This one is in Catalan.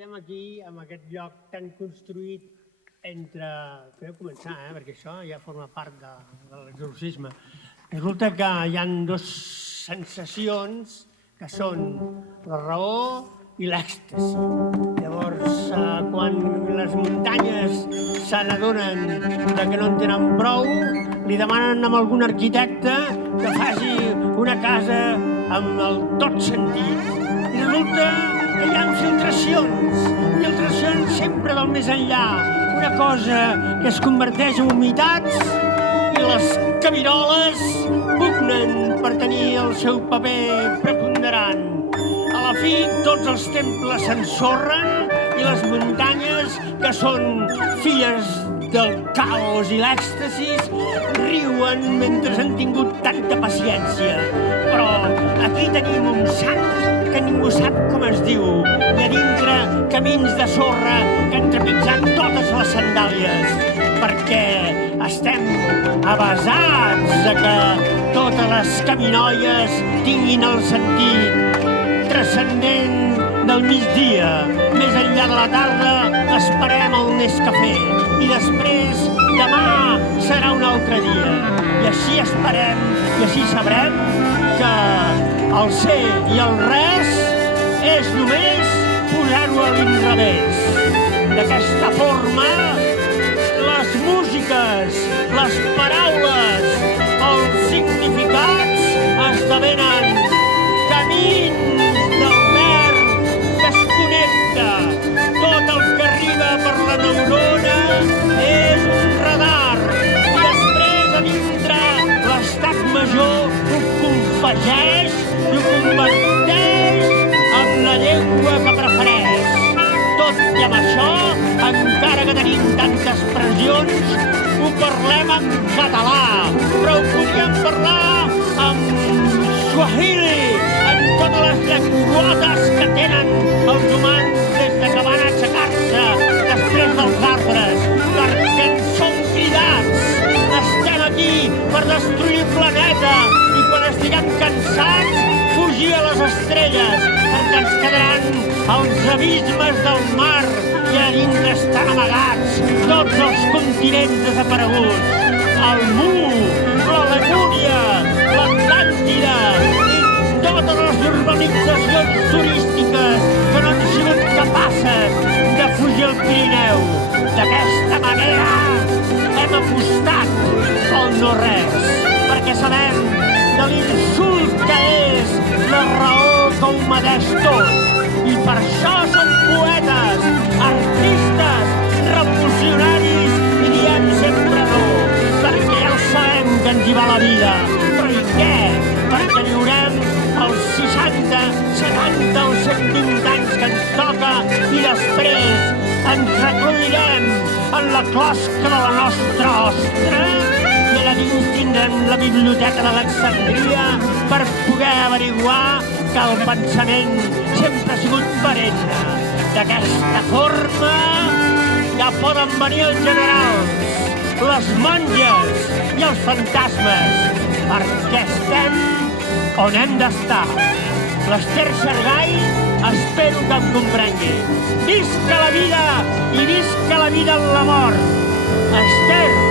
Estem aquí, en aquest lloc tan construït entre... Podeu començar, perquè això ja forma part de l'exorcisme. Resulta que hi ha dues sensacions que són la raó i l'èxtasi. Llavors, quan les muntanyes se n'adonen que no en tenen prou, li demanen a algun arquitecte que faci una casa amb el tot sentit. I resulta que hi ha filtracions sempre del més enllà, una cosa que es converteix en humitats i les cabiroles pugnen per tenir el seu paper preponderant. A la fi, tots els temples s'ensorren i les muntanyes, que són filles del caos i l'èxtasis, riuen mentre han tingut tanta paciència. Però aquí tenim un sant que ningú sap com es diu, i a dintre camins de sorra que han trepitjat totes les sandàlies, perquè estem avasats a que totes les caminoies tinguin el sentit transcendent del migdia. Més enllà de la tarda esperem el Nescafé i després demà serà un altre dia. I així esperem i així sabrem que el ser i el res és només posar-ho a l'inrevés. D'aquesta forma, les músiques, les paraules, els significats esdevenen camins del verb que es connecta. Tot el que arriba per la neurona és un radar. I després, a dintre, l'estat major ho confegeix i ho converteix en la llengua que prefereix. Tot i amb això, encara que tenim tantes pressions, ho parlem en català, però ho podríem parlar en suahili, en totes les llengüotes que tenen els humans des que van aixecar-se després dels arbres, perquè en som cridats. Estem aquí per destruir el planeta i quan estiguem cansats fugir a les estrelles, perquè ens quedaran els abismes del mar i a dintre estan amagats tots els continents desapareguts. El Mu, la Lemúria, l'Atlàntida i totes les urbanitzacions turístiques que no han sigut capaces de fugir al Pirineu. D'aquesta manera hem apostat pel no-res, perquè sabem de l'insult que és la raó que ho medeix tot. I per això som poetes, artistes, revolucionaris i diem sempre no, perquè ja ho sabem que ens hi va la vida. Però i què? Perquè viurem els 60, 70 o 120 anys que ens toca i després ens recluirem en la closca de la nostra ostra i allà dins tindrem la biblioteca d'Alexandria per poder averiguar que el pensament sempre ha sigut perenne. D'aquesta forma ja poden venir els generals, les monges i els fantasmes, perquè estem on hem d'estar. L'Ester Xargai espero que em comprengui. Visca la vida i visca la vida en la mort. Ester!